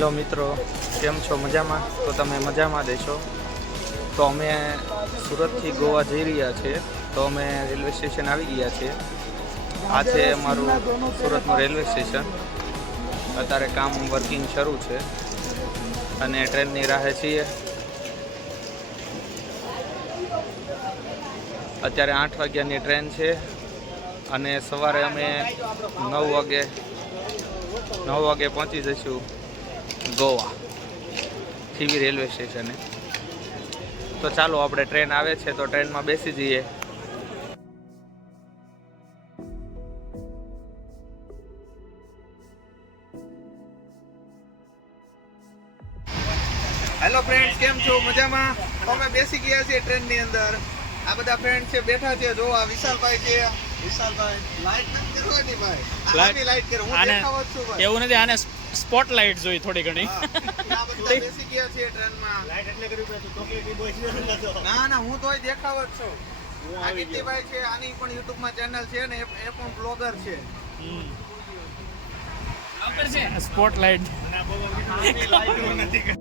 Hello મિત્રો, કેમ છો? મજામાં? તો તમે મજામાં દેશો. તો અમે સુરતથી ગોવા જઈ રહ્યા છીએ. તો અમે રેલવે સ્ટેશન આવી ગયા છીએ. આ છે અમારું સુરતનું રેલવે સ્ટેશન. અત્યારે કામ વર્કિંગ શરૂ છે અને ટ્રેનની રાહે છીએ. અત્યારે 8 વાગ્યાની ટ્રેન છે અને સવારે અમે 9 વાગે પહોંચી જઈશું ગોવા થીવી રેલવે સ્ટેશને. તો ચાલો, આપણે ટ્રેન આવે છે તો ટ્રેનમાં બેસી જઈએ. હેલો ફ્રેન્ડ્સ, કેમ છો? મજામાં? અમે બેસી ગયા છીએ ટ્રેનની અંદર. આ બધા ફ્રેન્ડ છે, બેઠા છે. જો આ વિશાલભાઈ છે. વિશાલભાઈ લાઈટ નથી કરવાની ભાઈ. આની લાઈટ કરે, હું દેખાવ જ છું ભાઈ. એવું નથી, આને સ્પોટલાઇટ જોઈ થોડી ઘણી. આ બધા બેસી ગયા છે ટ્રેનમાં. લાઈટ એટલે કરવી પડે તો ચોકલેટી બોય નતો. ના, હું તોય દેખાવ જ છું. આ કીર્તિભાઈ છે, આની પણ YouTube માં ચેનલ છે ને, એ પણ બ્લોગર છે. સ્પોટલાઇટ નથી.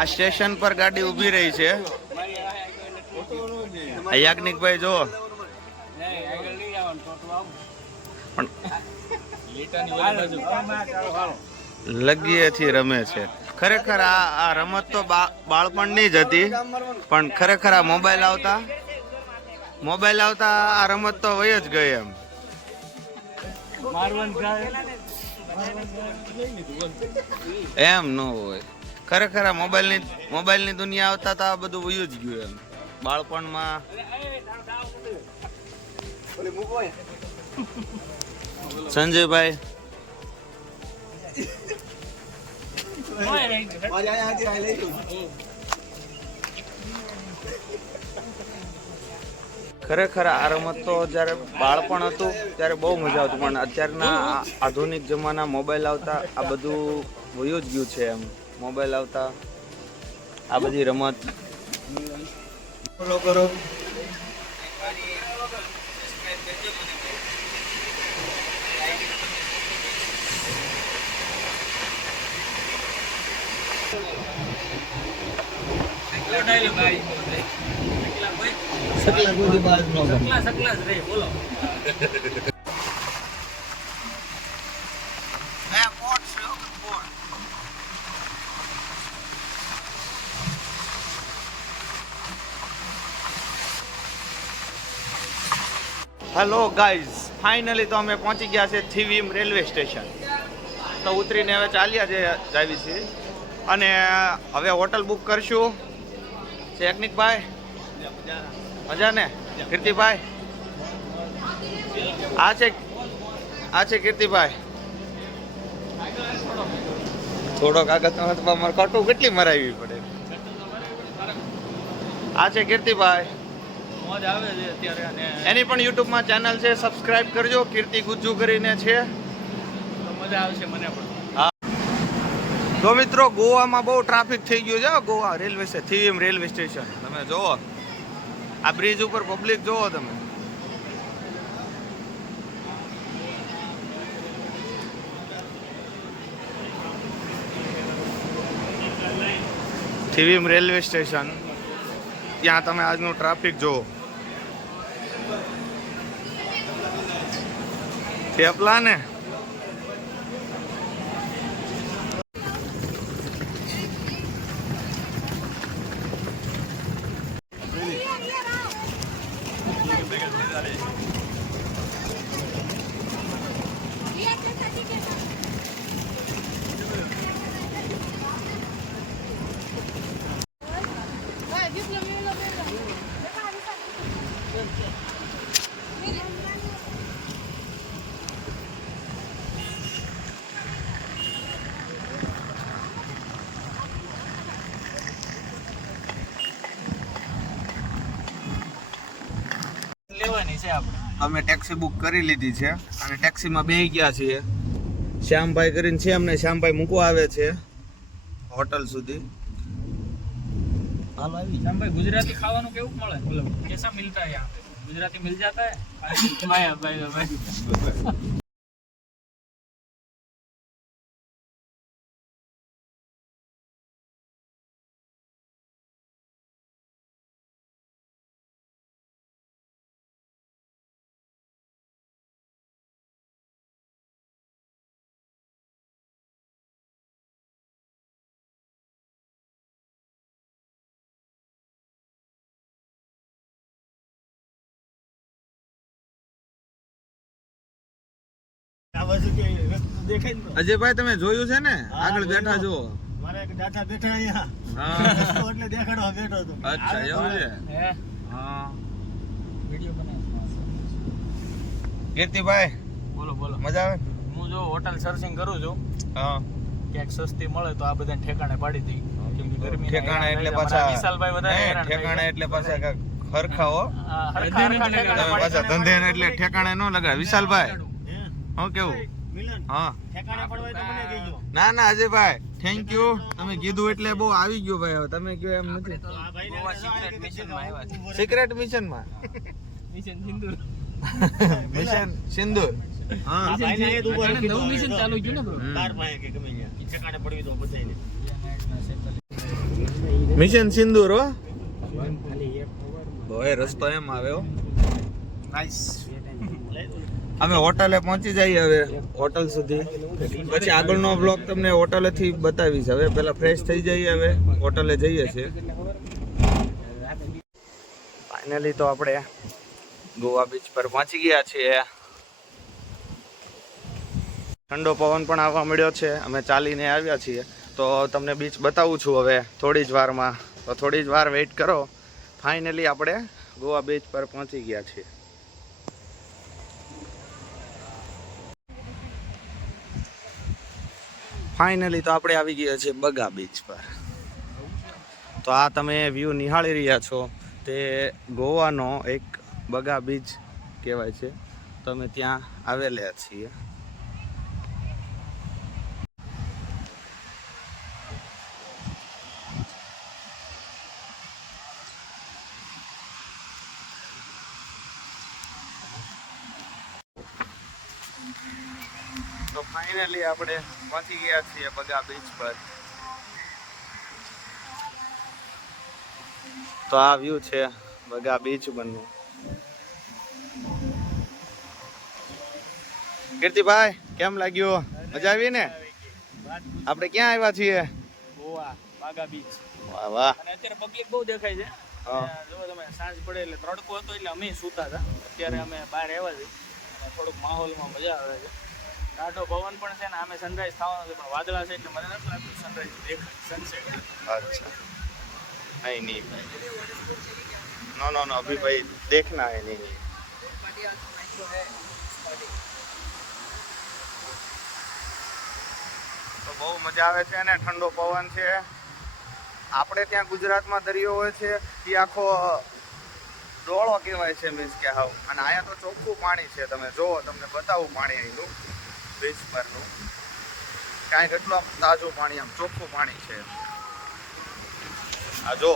આ સ્ટેશન પર ગાડી ઊભી રહી છે. યાજ્ઞિકભાઈ જો લગીએથી રમે છે. ખરેખર આ રમત તો બાળપણની જ હતી, પણ ખરેખર આ મોબાઈલ આવતા આ રમત તો વહી જ ગઈ એમ. એમ ન હોય. ખરેખર આ મોબાઈલની દુનિયા આવતા તો આ બધું વયું જ ગયું એમ. બાળપણમાં સંજયભાઈ ખરેખર આ રમત તો જ્યારે બાળપણ હતું ત્યારે બહુ મજા આવતી, પણ અત્યારના આધુનિક જમાના મોબાઈલ આવતા આ બધું વયું જ ગયું છે એમ. મોબાઈલ આવતા આ બધી રમત ફોલો કરો. હેલો ગાઈઝ, ફાઇનલી તો અમે પહોંચી ગયા છે થીવીમ રેલવે સ્ટેશન. તો ઉતરીને હવે ચાલ્યા જાવી છીએ અને હવે હોટલ બુક કરશું. યાજ્ઞિકભાઈ મજા ને? કીર્તિભાઈ આ છે કીર્તિભાઈ. થોડો કાગળ મારે કટું કેટલી મરાવી પડે. આ છે કીર્તિભાઈ. એની પણ યુટ્યુબમાં ચેનલ છે, સબસ્ક્રાઇબ કરજો. કીર્તિ ગુજ્જુ કરીને છે. મજા આવશે મને પણ. તો મિત્રો, ગોવામાં બહુ ટ્રાફિક થઈ ગયું છે. Goa railway station, Thivim railway station તમે જોવો. આ બ્રિજ ઉપર પબ્લિક જોવો તમે. થીવીમ રેલવે સ્ટેશન, ત્યાં તમે આજનું ટ્રાફિક જુઓ. થેપલા ને લેવાની છે આપણે. અમે ટેક્સી બુક કરી લીધી છે અને ટેક્સીમાં બેસી ગયા છીએ. શ્યામભાઈ કરીને છે, અમને શ્યામભાઈ મૂકવા આવે છે હોટલ સુધી. હાલ આવી ભાઈ ગુજરાતી ખાવાનું કેવું મળે? બોલો કેસા મિલતા હે યહાં पे? ગુજરાતી મિલ જાતા હે? ભાઈ અજયભાઈ તમે જોયું છે ને? આગળ બેઠા જુઓ. મારે એક દાદા બેઠા અહીંયા. હા એટલે દેખાડવા બેઠો હતો. અચ્છા એવું છે. હે હા વિડિયો બનાવ. કીર્તિભાઈ બોલો બોલો. મજા આવે? હું જો હોટલ સર્ચિંગ કરું છું, હા ક્યાંક સસ્તી મળે તો આ બધાને ઠેકાણે પાડી દઈ. કેમ કે ગરમી ઠેકાણે એટલે પાછા વિશાલભાઈ વધારે નહીં, હેરાન થાય ઠેકાણે એટલે પાછા કાંઈક હરખા હો. હરખા ઠેકાણે તમે પાડી પાછા ધંધે ને એટલે ઠેકાણે ન લગાડ. વિશાલભાઈ હે? હું કેવું? મિલન હા ઠેકાણે પડવાય તો મને કહેજો. ના ના અજયભાઈ થેન્ક યુ. તમે કીધું એટલે બહુ આવી ગયો ભાઈ. હવે તમે કયો એમ નથી. આ ભાઈને ગોવા કહેજો secret કે mission માં આવ્યા છે. સિક્રેટ મિશન માં મિશન સિંદૂર. મિશન સિંદૂર. હા આ ભાઈને અહીંયા જ ઊભો અટાણે રાખી દો. નવું mission ચાલુ થયું ને bro? બાર પાસે કે ગમે ત્યાં. ઠેકાણે પડવી તો બધાયને. મિશન સિંદૂર હો. હવે રસ્તો એમ આવ્યો. નાઈસ. અમે હોટલે પહોંચી જઈએ હવે હોટલ સુધી. પછી આગળનો બ્લોગ તમને હોટલેથી બતાવીશ. હવે પહેલા ફ્રેશ થઈ જઈએ, હવે હોટલે જઈએ છીએ. ફાઇનલી તો આપણે ગોવા બીચ પર પહોંચી ગયા છીએ. ઠંડો પવન પણ આવવા મળ્યો છે. અમે ચાલીને આવ્યા છીએ તો તમને બીચ બતાવું છું હવે થોડી જ વારમાં. તો થોડી જ વાર વેઇટ કરો. ફાઇનલી આપણે ગોવા બીચ પર પહોંચી ગયા છીએ. ફાઇનલી તો આપણે આવી ગયા છીએ બગા બીચ પર. તો આ તમે વ્યૂ નિહાળી રહ્યા છો તે ગોવાનો એક બગા બીચ કહેવાય છે. તો અમે ત્યાં આવેલા છીએ. તો ફાઇનલી આપણે પહોંચી ગયા છીએ બગા બીચ પર. તો આ વ્યૂ છે બગા બીચ પરનું. કીર્તિભાઈ કેમ લાગ્યું? મજા આવી ને? આપણે ક્યાં આવ્યા છીએ? ગોવા બાગા બીચ. વાહ વાહ. અને અત્યારે પબ્લિક બહુ દેખાય છે. હા. જો તમે સાંજ પડે એટલે તડકો હતો એટલે અમે સૂતા હતા. અત્યારે અમે બહાર આવ્યા છીએ અને થોડુંક માહોલમાં મજા આવે છે. ટાઢો પવન પણ છે ને આમે સનરાઈઝ થવાનો છે પણ વાદળા છે એટલે મને નથી લાગતું સનરાઈઝ દેખાય સનસેટ. अच्छा नहीं नहीं भाई नो नो नो अभी भाई देखना है नहीं नहीं તો બહુ મજા આવે છે અને ઠંડો પવન છે. આપણે ત્યાં ગુજરાતમાં દરિયો હોય છે એ આખો ડોળો કહેવાય છે, મીન્સ કે હાવ. અને અહીંયા તો ચોખ્ખું પાણી છે. તમે જુઓ, તમને બતાવું પાણી અહીંનું બીચ પરનું. કાંઈક એટલું આમ તાજું પાણી, આમ ચોખ્ખું પાણી છે. આ જો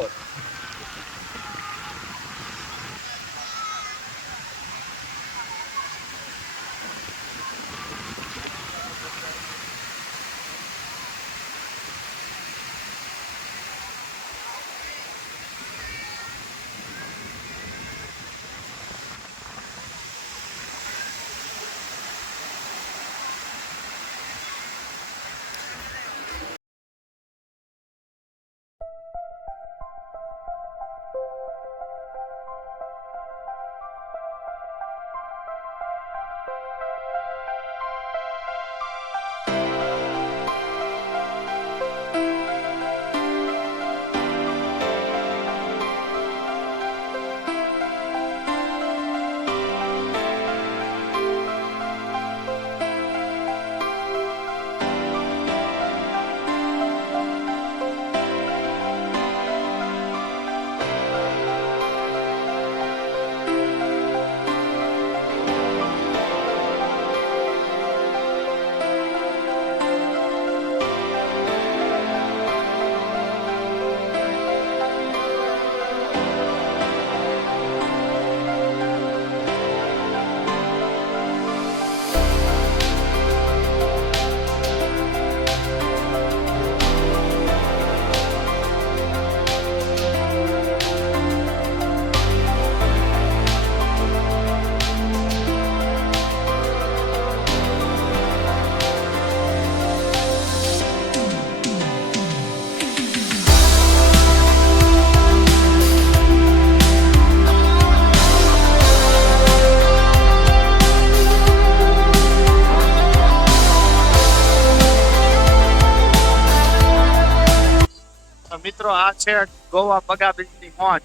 આ છે ગોવા બગા બીચની મોજ.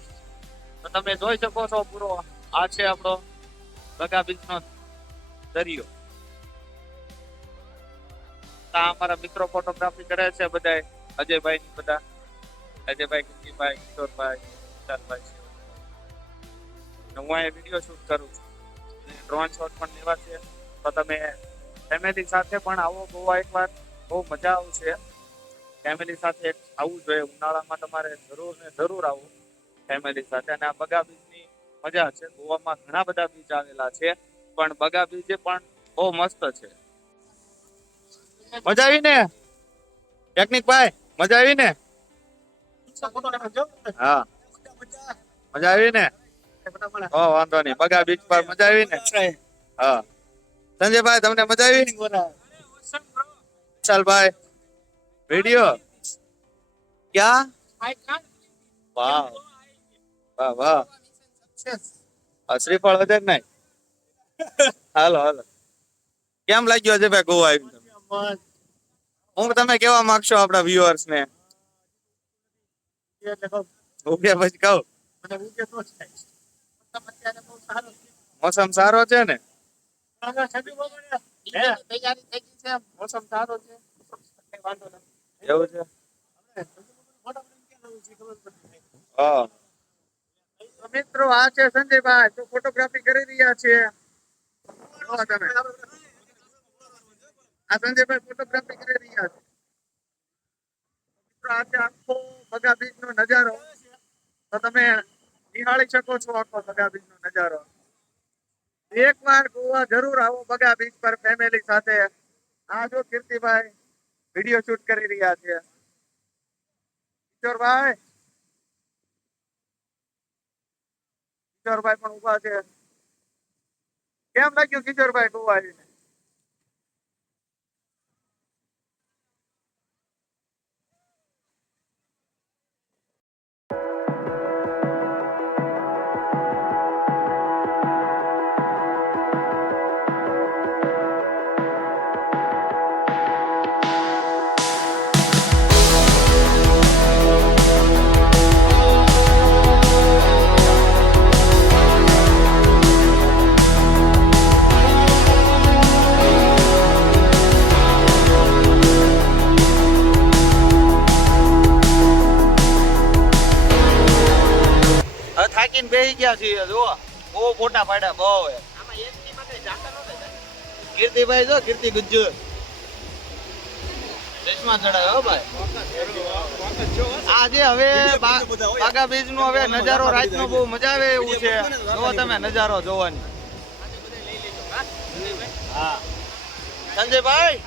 તો તમે જોઈ શકો છો પૂરો આ છે આપણો બગા બીચનો દરિયો. આ અમારા મિત્રો ફોટોગ્રાફી કરે છે બધા, અજયભાઈ ની બધા, અજયભાઈ, કિશનભાઈ, કિશોરભાઈ, વિશાલભાઈ છે. હું અહીંયા વિડીયો શૂટ કરું છું, ડ્રોન શોટ પણ લેવા છે. તો તમે ફેમિલી સાથે પણ આવો ગોવા એકવાર, બહુ મજા આવશે. ફેમિલી સાથે આવવું જોઈએ ઉનાળામાં, તમારે જરૂર ને જરૂર આવો ફેમિલી સાથે. અને આ બગા બીચની મજા છે. ગોવામાં ઘણા બધા બીચ આવેલા છે, પણ બગા બીચ પણ બહુ મસ્ત છે. મજા આવી ને ટેકનિક ભાઈ? મજા આવી ને? હા, મજા આવી ને? વાંધો નહીં. બગા બીચ પર મજા આવી ને? હા. સંજયભાઈ, તમને મજા આવી? વિશાલભાઈ, વિડિયો ક્યાં? વાહ વાહ વાહ. શ્રીફળ વધે નહીં. હાલો હાલો. કેમ લાગ્યો છે ભાઈ ગોવા આવી? હું તમે કેવા માંગશો આપણા વ્યુઅર્સ ને? ઉગે પછી કહું. મોસમ સારો છે ને? મોસમ સારો છે, એવું છે. હા. તો મિત્રો, આ છે સંજયભાઈ, તો ફોટોગ્રાફી કરી રહ્યા છે. તમે આ સંજયભાઈ ફોટોગ્રાફી કરી રહ્યા છે. મિત્રો, આ છે આખો બગા બીચ નો નજારો. તો તમે નિહાળી શકો છો આખો બગા બીચ નો નજારો. એકવાર ગોવા જરૂર આવો બગા બીચ પર ફેમિલી સાથે. આ જો કીર્તિભાઈ વિડીયો શૂટ કરી રહ્યા છે. કિશોરભાઈ, કિશોરભાઈ પણ ઉભા છે. કેમ લાગ્યું કિશોરભાઈ ગોવા આવીને? થાકીને બેસી ગયા છીએ. જો બહુ ફોટા પાડ્યા બહુ. કીર્તિભાઈ જો, કીર્તિ ગુજ્જર ચશ્મા ચડાવ્યો ભાઈ. આજે હવે બાગા બીચ નો હવે નજારો રાત નો બહુ મજા આવે એવું છે. જો તમે નજારો જોવાની. હા સંજયભાઈ,